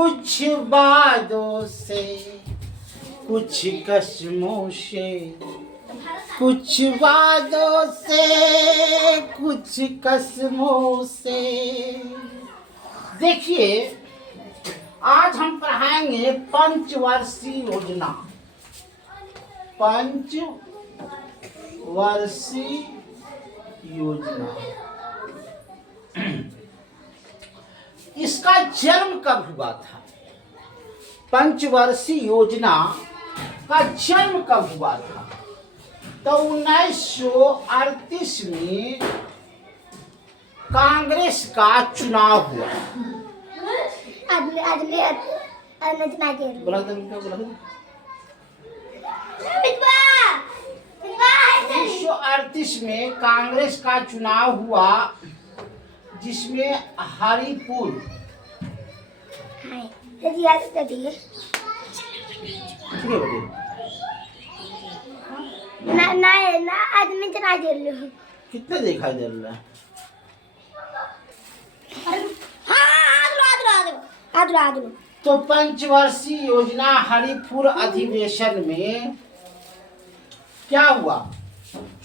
कुछ वादों से, कुछ कस्मों से, कुछ वादों से, कुछ कस्मों से। देखिए, आज हम पढ़ाएंगे पंचवर्षीय योजना। पंचवर्षीय योजना, इसका जन्म कब हुआ था? पंचवर्षीय योजना का जन्म कब हुआ था? तो 1938 में कांग्रेस का चुनाव हुआ। उन्नीस सौ 38 में कांग्रेस का चुनाव हुआ, जिसमें हरिपुर कितने दिखाई दे रहा है? तो पंचवर्षीय योजना हरिपुर अधिवेशन में क्या हुआ?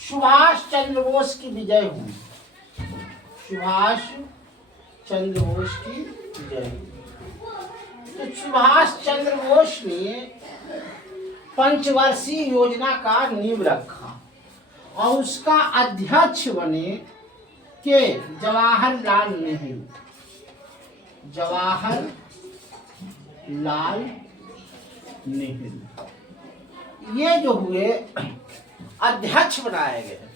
सुभाष चंद्र बोस की विजय हुई। सुभाष चंद्र बोस की विजय हुई। तो सुभाष चंद्र बोस ने पंचवर्षीय योजना का नींव रखा और उसका अध्यक्ष बने के जवाहरलाल नेहरू। जवाहरलाल नेहरू ये जो हुए अध्यक्ष बनाए गए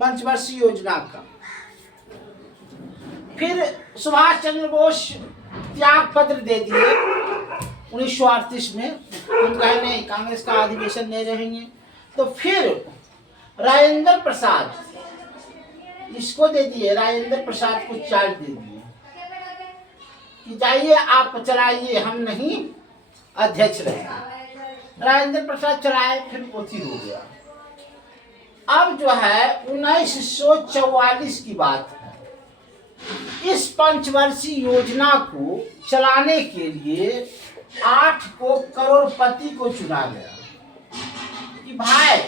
पंचवर्षीय योजना का। फिर सुभाष चंद्र बोस त्याग पत्र दे दिए 1938 में। हम कहे नहीं, कांग्रेस का अधिवेशन नहीं रहेंगे। तो फिर राजेंद्र प्रसाद इसको दे दिए, राजेंद्र प्रसाद को चार्ज दे दिए कि जाइए आप चलाइए, हम नहीं अध्यक्ष रहेंगे। राजेंद्र प्रसाद चलाए, फिर पोथी हो गया। अब जो है 1944 की बात है। इस पंचवर्षीय योजना को चलाने के लिए 8 करोड़पति को चुना गया कि भाई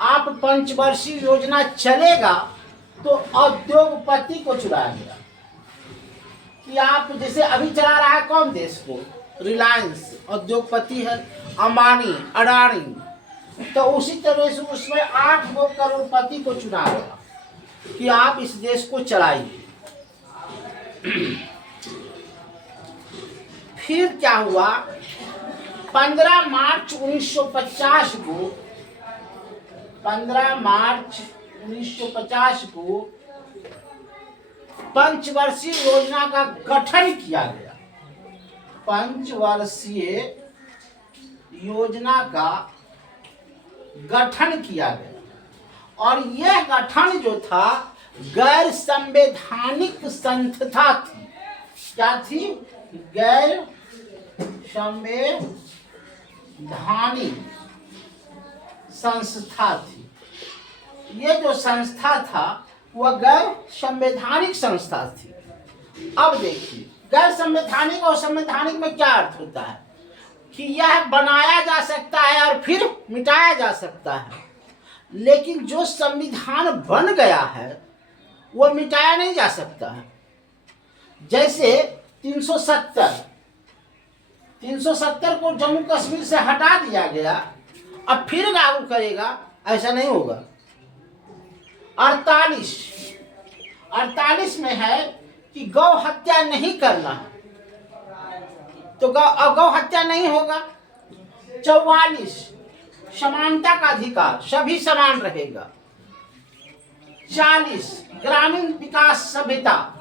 आप पंचवर्षीय योजना चलेगा। तो उद्योगपति को चुना गया कि आप जैसे अभी चला रहा है कौन देश को? रिलायंस उद्योगपति है, अंबानी, अडानी। तो उसी तरह से उसमें 8 करोड़पति को चुना गया कि आप इस देश को चलाइए। फिर क्या हुआ? 15 मार्च 1950 को 15 मार्च 1950 को पंचवर्षीय योजना का गठन किया गया। पंचवर्षीय योजना का गठन किया गया और यह गठन जो था गैर संवैधानिक संस्था थी। क्या थी? गैर संवैधानिक संस्था थी। ये जो संस्था था वह गैर संवैधानिक संस्था थी। अब देखिए, गैर संवैधानिक और संवैधानिक में क्या अर्थ होता है? कि यह बनाया जा सकता है और फिर मिटाया जा सकता है, लेकिन जो संविधान बन गया है वह मिटाया नहीं जा सकता है। जैसे 370 को जम्मू कश्मीर से हटा दिया गया, अब फिर लागू करेगा, ऐसा नहीं होगा। 48 में है कि गौ हत्या नहीं करना, तो गौ हत्या नहीं होगा। 44 समानता का अधिकार, सभी समान रहेगा। 40 ग्रामीण विकास सभ्यता।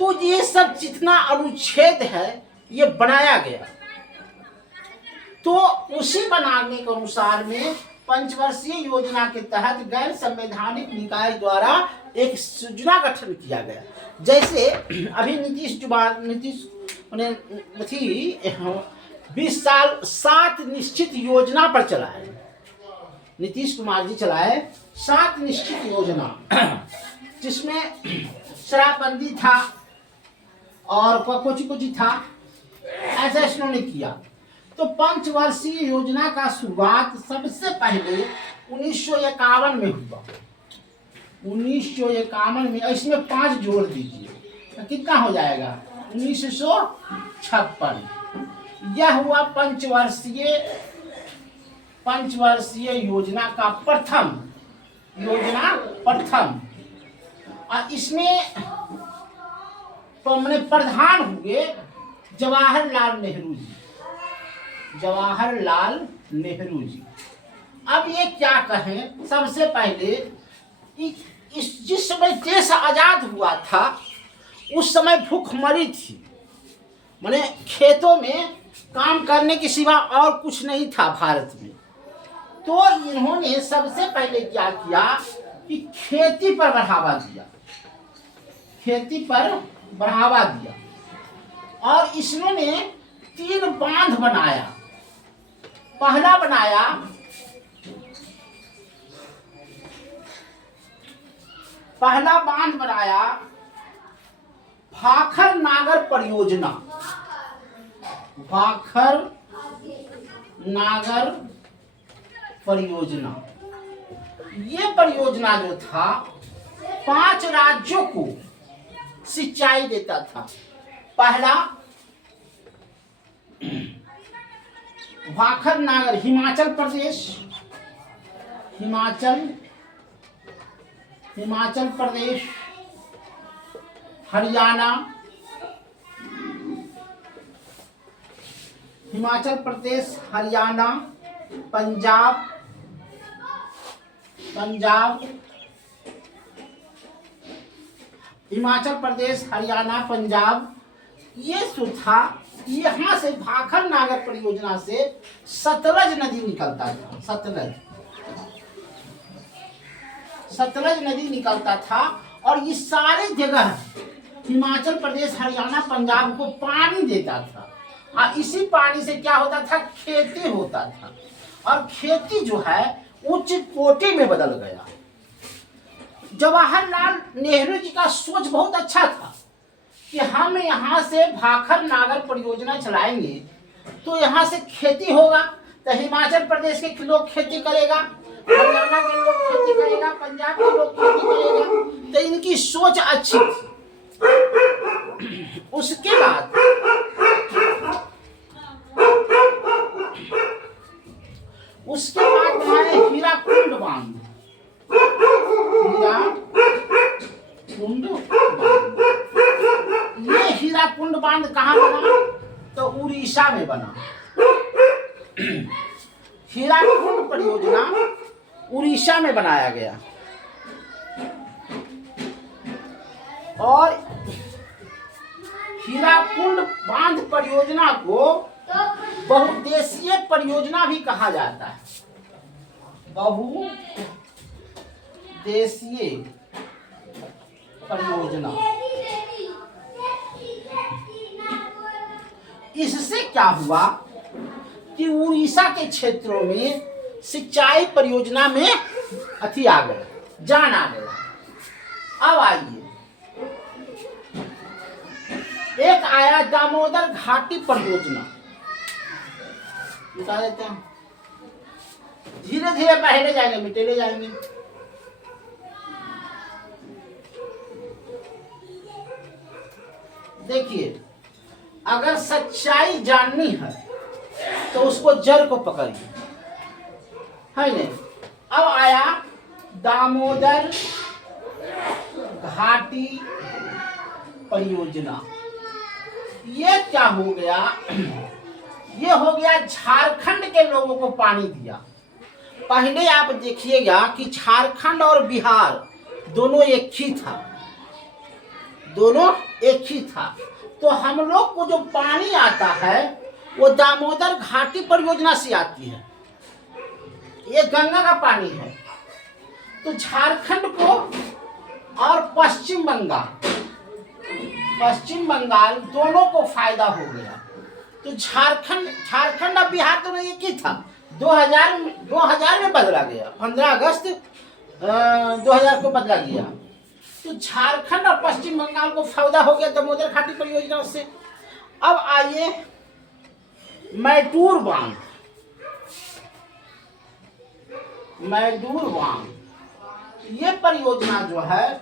तो ये सब जितना अनुच्छेद है ये बनाया गया। तो उसी बनाने के अनुसार में पंचवर्षीय योजना के तहत गैर संवैधानिक निकाय द्वारा एक योजना गठन किया गया। जैसे अभी नीतीश थी 20 साल 7 निश्चित योजना पर चलाए। नीतीश कुमार जी चलाए 7 निश्चित योजना, जिसमें शराबबंदी था, और कुछ कुछ था, ऐसा इन्होंने किया। तो पंचवर्षीय योजना का शुरुआत सबसे पहले 1951 में हुआ। 1951 में, इसमें 5 जोड़ दीजिए तो कितना हो जाएगा, 1956। यह हुआ पंचवर्षीय योजना का प्रथम। और इसमें मैंने प्रधान हुए जवाहरलाल नेहरू जी। अब ये क्या कहें, सबसे पहले जिस समय देश आजाद हुआ था उस समय भूखमरी थी, माने खेतों में काम करने के सिवा और कुछ नहीं था भारत में। तो इन्होंने सबसे पहले क्या किया कि खेती पर बढ़ावा दिया और इन्होंने 3 बांध बनाया। पहला बांध बनाया भाखर नागर परियोजना। ये परियोजना जो था 5 राज्यों को सिंचाई देता था। पहला भाखर नागर हिमाचल प्रदेश, हरियाणा, पंजाब, ये जो था, यहाँ से भाखर नागर परियोजना से सतलज नदी निकलता था। सतलज नदी निकलता था और ये सारे जगह हिमाचल प्रदेश, हरियाणा, पंजाब को पानी देता था। और इसी पानी से क्या होता था, खेती होता था। और खेती जो है उच्च कोटि में बदल गया। जवाहरलाल नेहरू जी का सोच बहुत अच्छा था कि हम यहाँ से भाखर नागर परियोजना चलाएंगे तो यहाँ से खेती होगा, तो हिमाचल प्रदेश के लोग खेती करेगा, हरियाणा के लोग खेती करेगा, पंजाब के लोग खेती करेगा। तो इनकी सोच अच्छी थी। उसके बाद बनाए हीराकुंड बांध। ये हीराकुंड बांध कहाँ बना, तो उड़ीसा में बना। हीराकुंड परियोजना उड़ीसा में बनाया गया। और हीराकुंड बांध परियोजना को बहुउद्देशीय परियोजना भी कहा जाता है। बहुउद्देशीय परियोजना। इससे क्या हुआ कि उड़ीसा के क्षेत्रों में सिंचाई परियोजना में जान आ गया। अब आइए, एक आया दामोदर घाटी परियोजना। बता देते हैं, धीरे धीरे पहले जाएंगे, मिटेले जाएंगे। देखिए, अगर सच्चाई जाननी है तो उसको जड़ को पकड़िए, है नहीं। अब आया दामोदर घाटी परियोजना। ये क्या हो गया, ये हो गया झारखंड के लोगों को पानी दिया। पहले आप देखिएगा कि झारखंड और बिहार दोनों एक ही था। तो हम लोग को जो पानी आता है वो दामोदर घाटी परियोजना से आती है। ये गंगा का पानी है। तो झारखंड को और पश्चिम बंगाल दोनों को फायदा हो गया। तो झारखंड और बिहार तो एक ही था। 2000 में बदला गया, 15 अगस्त 2000 को बदला गया। तो झारखंड और पश्चिम बंगाल को फायदा हो गया दामोदर घाटी परियोजना से। अब आइए मैटूर बांध। मैटूर बांध ये परियोजना जो है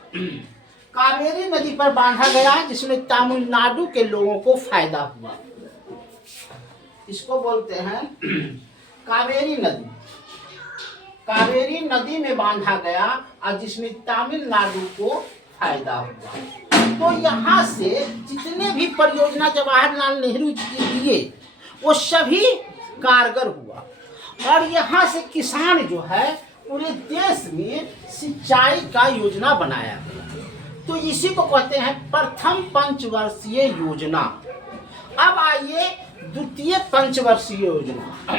कावेरी नदी पर बांधा गया, जिसमें तमिलनाडु के लोगों को फायदा हुआ। इसको बोलते हैं कावेरी नदी। कावेरी नदी में बांधा गया और जिसमें तमिलनाडु को फायदा हुआ। तो यहाँ से जितने भी परियोजना जवाहरलाल नेहरू जी के लिए वो सभी कारगर हुआ। और यहाँ से किसान जो है पूरे देश में सिंचाई का योजना बनाया गया। तो इसी को कहते हैं प्रथम पंचवर्षीय योजना। अब आइए द्वितीय पंचवर्षीय योजना।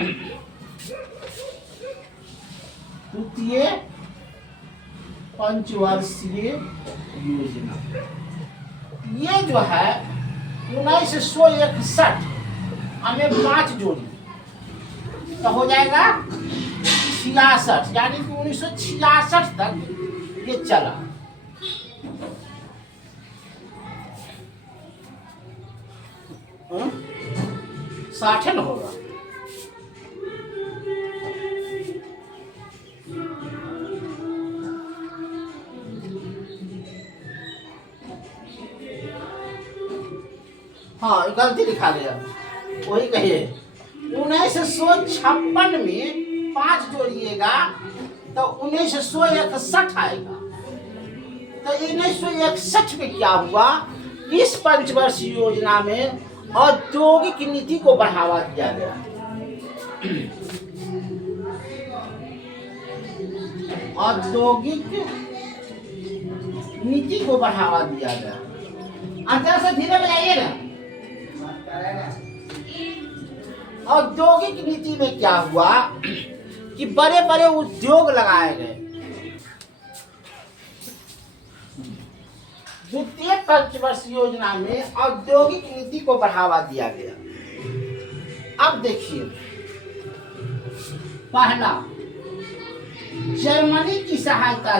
द्वितीय पंचवर्षीय योजना ये जो है 1961 हमें 5 जोड़ी तो हो जाएगा 66, यानी कि 1966 तक ये चला। साठन होगा। हाँ गलती लिखा गया, वही कहिए 1956 में 5 जोड़िएगा तो 1961 आएगा। तो 1961 में क्या हुआ, इस पंचवर्षीय योजना में औद्योगिक नीति को बढ़ावा दिया गया। औद्योगिक नीति को बढ़ावा दिया गया। अंतर से धीरे बजाइए ना। औद्योगिक नीति में क्या हुआ कि बड़े बड़े उद्योग लगाए गए। द्वितीय पंचवर्षीय योजना में औद्योगिक नीति को बढ़ावा दिया गया। अब देखिए, पहला जर्मनी की सहायता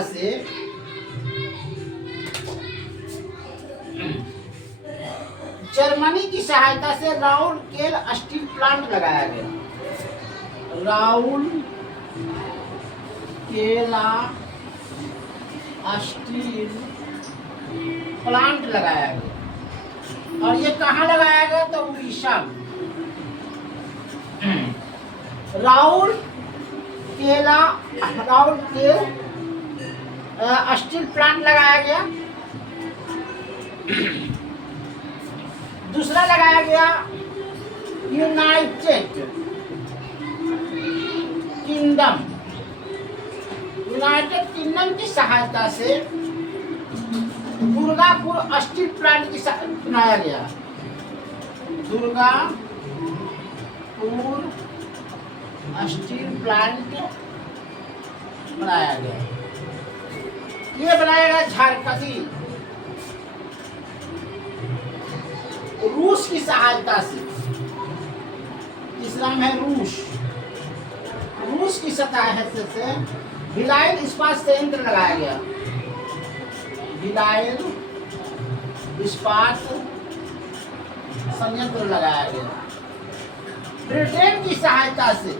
से राउरकेला स्टील प्लांट लगाया गया। राउरकेला स्टील प्लांट लगाया गया। और ये कहाँ लगाया गया, तो उड़ीसा में। राउरकेल स्टील प्लांट लगाया गया। दूसरा लगाया गया यूनाइटेड किंगडम की सहायता से दुर्गापुर स्टील प्लांट की बनाया गया। दुर्गापुर स्टील प्लांट बनाया गया। ये बनाया गया झारखंड रूस की सहायता से। तीसरा में रूस की सहायता से भिलाई इस्पात संयंत्र लगाया गया। भिलाई इस्पात संयंत्र लगाया गया। ब्रिटेन की सहायता से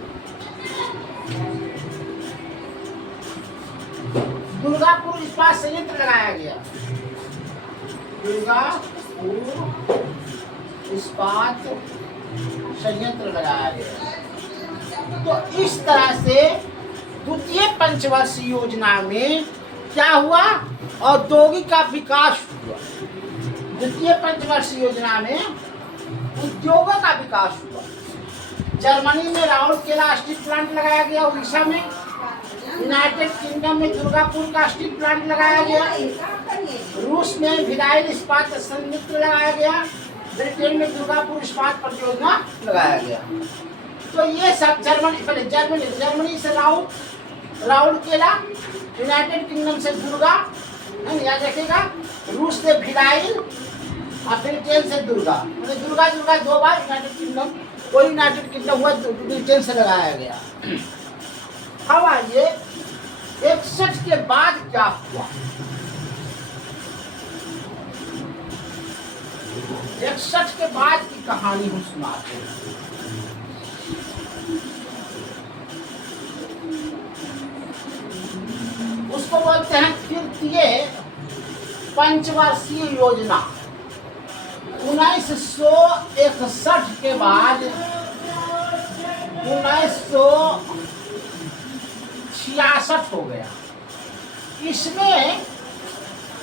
दुर्गापुर इस्पात संयंत्र लगाया गया। दुर्गापुर इस्पात संयंत्र लगाया गया। तो इस तरह से द्वितीय पंचवर्षीय योजना में क्या हुआ, औद्योगिक का विकास हुआ। द्वितीय पंचवर्षीय योजना में उद्योगों का विकास हुआ। जर्मनी में राउरकेला स्टील प्लांट लगाया गया। उड़ीसा में यूनाइटेड किंगडम में दुर्गापुर का स्टील प्लांट लगाया गया। रूस में भिलाई इस्पात संयंत्र लगाया गया। ब्रिटेन में दुर्गापुर इस्पात परियोजना लगाया गया। तो ये सब जर्मनी से राउरकेला, यूनाइटेड किंगडम से दुर्गा, याद रखिएगा, रूस से भिलाई और ब्रिटेन से दुर्गा। मतलब दुर्गा 2 बार यूनाइटेड किंगडम, कोई यूनाइटेड किंगडम हुआ ब्रिटेन से लगाया गया। अब आइए 61 के बाद क्या हुआ। 61 के बाद की कहानी हम सुनाते हैं। उसको बोलते हैं तृतीय पंचवर्षीय योजना। 1961 के बाद 1966 हो गया, इसमें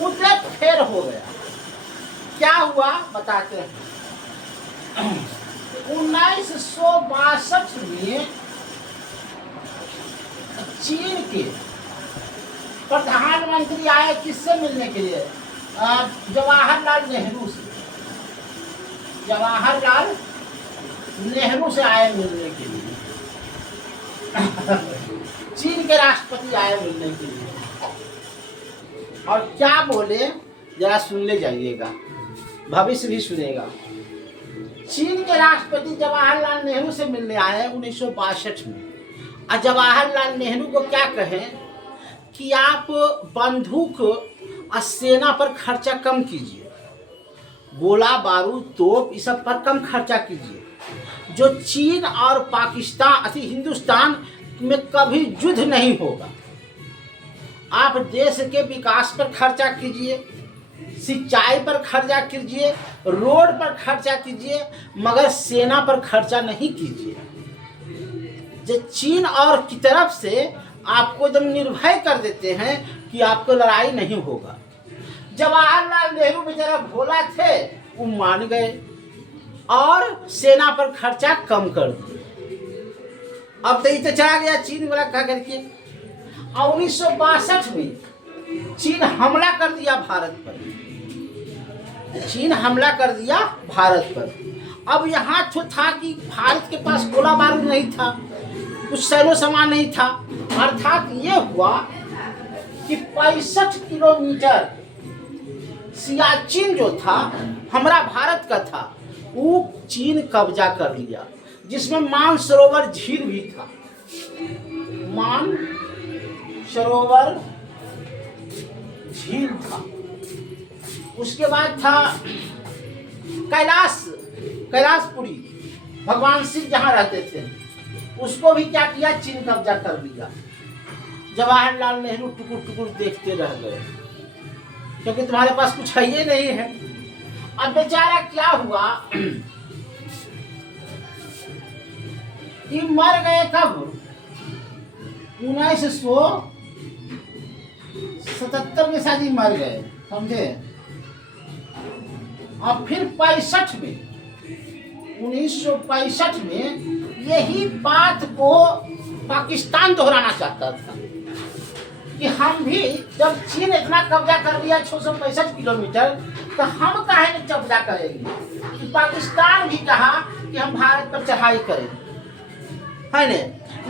उलट फेर हो गया। क्या हुआ बताते हैं। 1962 में चीन के प्रधानमंत्री आए किससे मिलने के लिए? जवाहरलाल नेहरू से। जवाहरलाल नेहरू से आए मिलने के लिए। चीन के राष्ट्रपति आए मिलने के लिए और क्या बोले जरा सुन ले जाइएगा, भविष्य भी सुनेगा। चीन के राष्ट्रपति जवाहरलाल नेहरू से मिलने आए 1962 में और जवाहरलाल नेहरू को क्या कहें कि आप बंदूक और सेना पर खर्चा कम कीजिए, गोला बारूद तोप इस सब पर कम खर्चा कीजिए, जो चीन और पाकिस्तान अति हिंदुस्तान में कभी युद्ध नहीं होगा। आप देश के विकास पर खर्चा कीजिए, सिंचाई पर खर्चा कीजिए, रोड पर खर्चा कीजिए, मगर सेना पर खर्चा नहीं कीजिए। जो चीन और की तरफ से आपको एकदम निर्भय कर देते हैं कि आपको लड़ाई नहीं होगा। जवाहरलाल नेहरू बेचारा भोला थे, वो मान गए और सेना पर खर्चा कम कर दिए। अब तो ये तो चला गया चीन वाला कहा करके। 1962 में चीन हमला कर दिया भारत पर। चीन हमला कर दिया भारत पर। अब यहाँ तो था कि भारत के पास गोला बारूद नहीं था, कुछ सैन्य सामान नहीं था, अर्थात ये हुआ कि 65 किलोमीटर सियाचिन जो था हमारा भारत का था, वो चीन कब्जा कर लिया, जिसमें मानसरोवर झील भी था। मानसरोवर झील था। उसके बाद था कैलाशपुरी, भगवान शिव जहाँ रहते थे, उसको भी क्या किया, चीन कब्जा कर लिया। जवाहरलाल नेहरू टुकुर टुकुर देखते रह गए, क्योंकि तुम्हारे पास कुछ है ही नहीं है। अब बेचारा क्या हुआ, ये मर गए कब? 1977 में शादी मर गए, समझे। और फिर 1965 में यही बात को पाकिस्तान दोहराना चाहता था कि हम भी जब चीन इतना कब्जा कर लिया 665 किलोमीटर, तो हम काहे नहीं कब्जा करेंगे। कि पाकिस्तान भी कहा कि हम भारत पर चढ़ाई करेंगे, है न।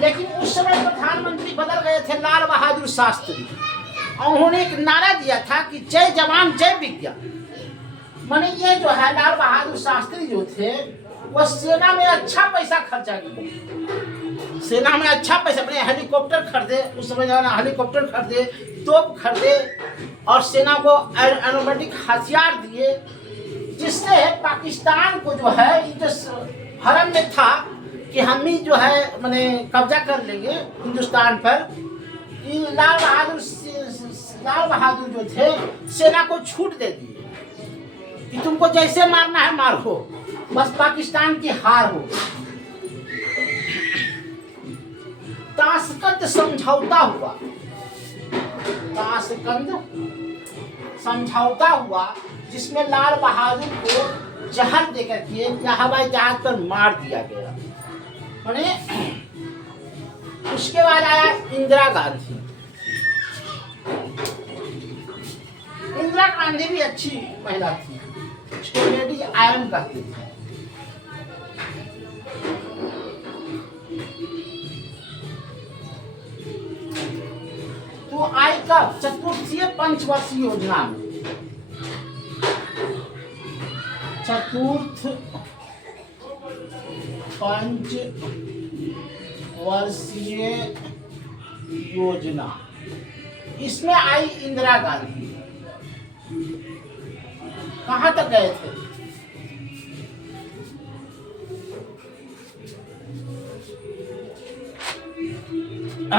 लेकिन उस समय प्रधानमंत्री बदल गए थे, लाल बहादुर शास्त्री, और उन्होंने एक नारा दिया था कि जय जवान जय विज्ञान। माने ये जो है लाल बहादुर शास्त्री जो थे, वो सेना में अच्छा पैसा खर्चा किए। सेना में अच्छा पैसा, अपने हेलीकॉप्टर खरीदे, उस समय जाना हेलीकॉप्टर खरीदे, तोप खरीदे और सेना को एरोमेटिक हथियार दिए, जिससे पाकिस्तान को जो है भरम में था कि हम ही जो है माने कब्जा कर लेंगे हिंदुस्तान पर। लाल बहादुर जो थे सेना को छूट दे दिए कि तुमको जैसे मारना है मारो, बस पाकिस्तान की हार हो। ताशकंद समझौता हुआ, ताशकंद समझौता हुआ, जिसमें लाल बहादुर को जहर देकर के या हवाई जहाज पर मार दिया गया। उसके बाद आया इंदिरा गांधी। इंदिरा गांधी भी अच्छी महिला थी, उसको लेडी आयरन कहते थे। तो आई कब? चतुर्थीय पंचवर्षीय योजना में। चतुर्थ पंचवर्षीय योजना, इसमें आई इंदिरा गांधी। कहाँ तक गए थे? ये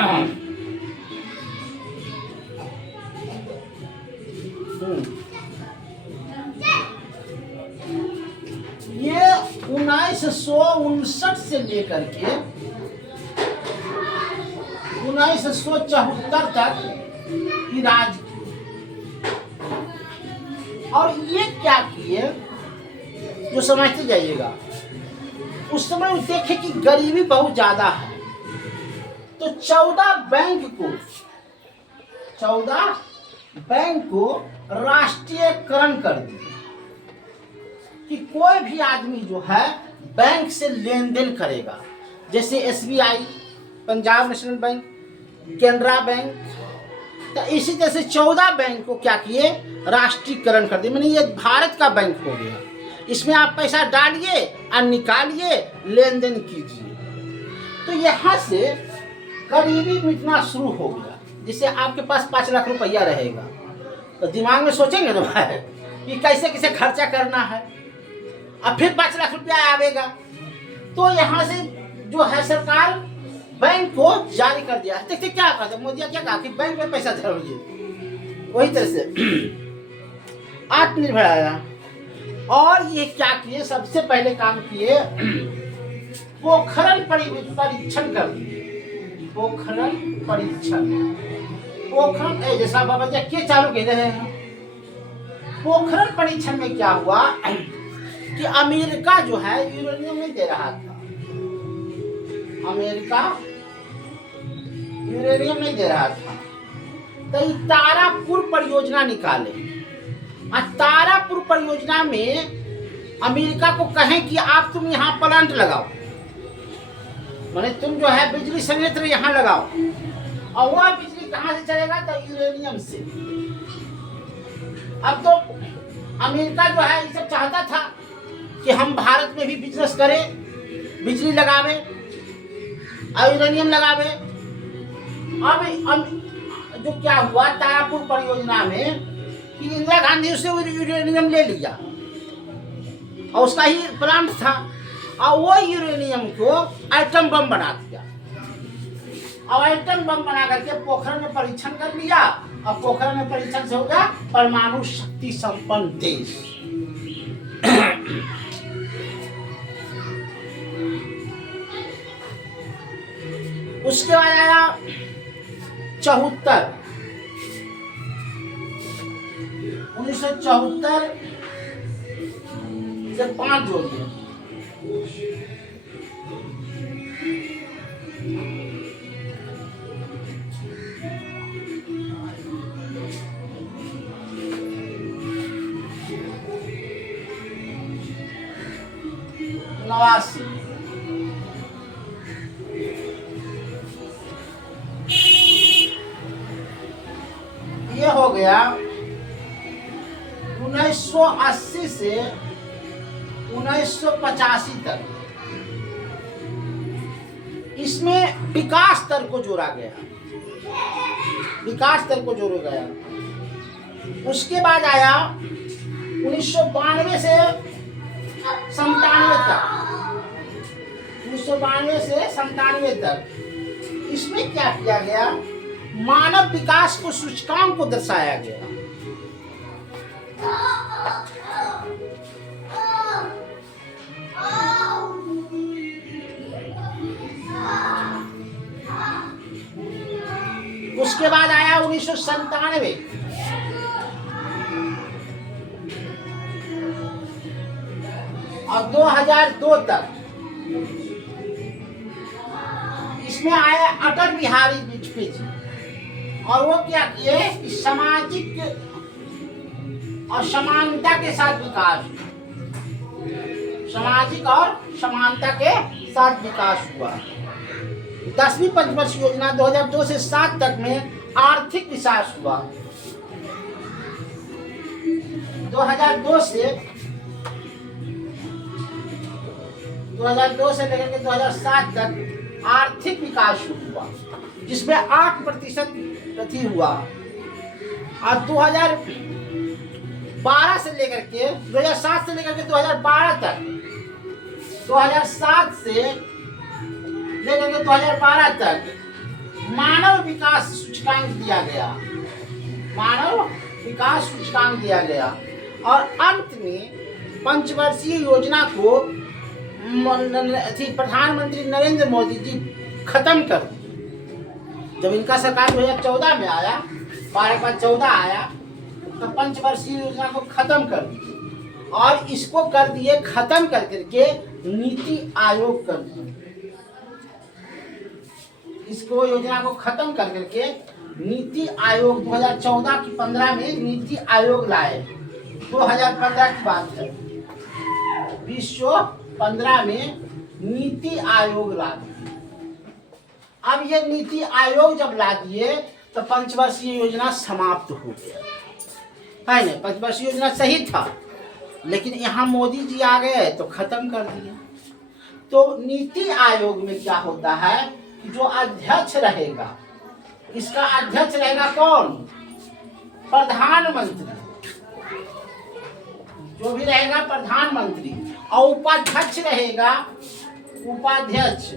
1959 से लेकर के 1974 तक ही राज किए। और ये क्या किए जो समझते जाइएगा। उस समय देखे कि गरीबी बहुत ज्यादा है, तो 14 बैंक को राष्ट्रीयकरण कर दिया कि कोई भी आदमी जो है बैंक से लेन देन करेगा, जैसे SBI, Punjab national bank, Canara bank, तो इसी तरह से 14 बैंक को क्या किए, राष्ट्रीयकरण कर दिया। मैंने ये भारत का बैंक हो गया, इसमें आप पैसा डालिए और निकालिए, लेन देन कीजिए। तो यहाँ से गरीबी मिटना शुरू हो गया। जैसे आपके पास 5 लाख रुपया रहेगा तो दिमाग में सोचेंगे ना भाई कि कैसे कैसे खर्चा करना है, अब फिर 5 लाख रुपया आवेगा। तो यहाँ से जो है सरकार बैंक को जारी कर दिया। देखते क्या कहा मोदी क्या कहा कि बैंक में पैसा धरिए, वही तरह से आत्मनिर्भर आया। और ये क्या किए, सबसे पहले काम किए पोखरण परीक्षण कर दिए। पोखरण जैसा बाबा जी क्या चालू कह रहे हैं। पोखरण परीक्षण में क्या हुआ कि अमेरिका जो है यूरेनियम नहीं दे रहा था। अमेरिका यूरेनियम नहीं दे रहा था, तो तारापुर परियोजना निकाले। और तारापुर परियोजना में अमेरिका को कहें कि आप तुम यहाँ प्लांट लगाओ, माने तुम जो है बिजली संयंत्र यहाँ लगाओ। और वह बिजली कहाँ से चलेगा, तो यूरेनियम से। अब तो अमेरिका जो है ये सब चाहता था कि हम भारत में भी बिजनेस करें, बिजली लगावे और यूरेनियम लगावे। अब जो क्या हुआ तारापुर परियोजना में कि इंदिरा गांधी उससे यूरेनियम ले लिया और उसका ही प्लांट था, और वो यूरेनियम को एटम बम बना दिया। और एटम बम बना करके पोखरण में परीक्षण कर लिया, और पोखरण में परीक्षण से हो गया परमाणु शक्ति संपन्न देश। उसके बाद आया 1974 से 5 जोड़िए। नवासी ये हो गया 1980 से 1985 तक। इसमें विकास दर को जोड़ा गया, विकास दर को जोड़ा गया। उसके बाद आया 1992 से 97 तक, 1992 से 97 तक। इसमें क्या किया गया, मानव विकास को सूचकांक को दर्शाया गया। उसके बाद आया 1997 और 2002 तक। इसमें आया अटल बिहारी वाजपेयी जी, और वो क्या किए कि सामाजिक और समानता के साथ विकास, सामाजिक और समानता के साथ विकास हुआ। 10वीं पंचवर्ष योजना 2002 से 7 तक में आर्थिक विकास हुआ। 2002 से लेकर के 2007 तक आर्थिक विकास हुआ, जिसमें 8% वृद्धि हुआ। और 2012 से लेकर के 2007 से लेकर के 2012 तक, 2007 से लेकर के 2012 तक मानव विकास सूचकांक दिया गया, मानव विकास सूचकांक दिया गया। और अंत में पंचवर्षीय योजना को प्रधानमंत्री नरेंद्र मोदी जी खत्म कर दी। जब इनका सरकार 2014 में आया, 12 के बाद 14 आया, तो पंचवर्षीय योजना को खत्म कर दी और इसको कर दिए खत्म कर करके नीति आयोग कर दिए। इसको योजना को खत्म कर करके नीति आयोग 2014 की 15 में नीति आयोग लाए। 2015 की बात है, 2015 में नीति आयोग ला दिए। अब ये नीति आयोग जब ला दिए तो पंचवर्षीय योजना समाप्त हो गया है ना। पंचवर्षीय योजना सही था, लेकिन यहाँ मोदी जी आ गए तो खत्म कर दिया। तो नीति आयोग में क्या होता है कि जो अध्यक्ष रहेगा, इसका अध्यक्ष रहेगा कौन? प्रधानमंत्री। जो भी रहेगा प्रधानमंत्री, और उपाध्यक्ष रहेगा उपाध्यक्ष।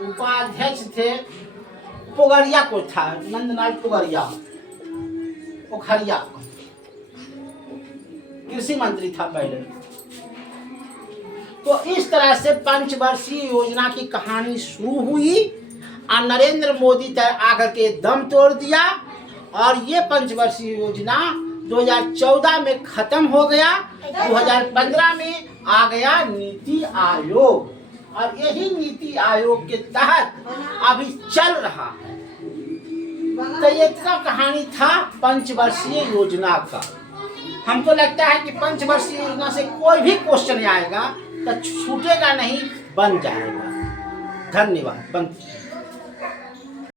उपाध्यक्ष थे पोगरिया को था, नंदलाल पोखरिया कृषि मंत्री था पहले। तो इस तरह से पंचवर्षीय योजना की कहानी शुरू हुई और नरेंद्र मोदी तक आकर के दम तोड़ दिया और ये पंचवर्षीय योजना 2014 में खत्म हो गया। 2015 में आ गया नीति आयोग और यही नीति आयोग के तहत अभी चल रहा है। तो ये इतना कहानी था पंचवर्षीय योजना का। हमको लगता है कि पंचवर्षीय योजना से कोई भी क्वेश्चन आएगा तो छूटेगा नहीं, बन जाएगा। धन्यवाद।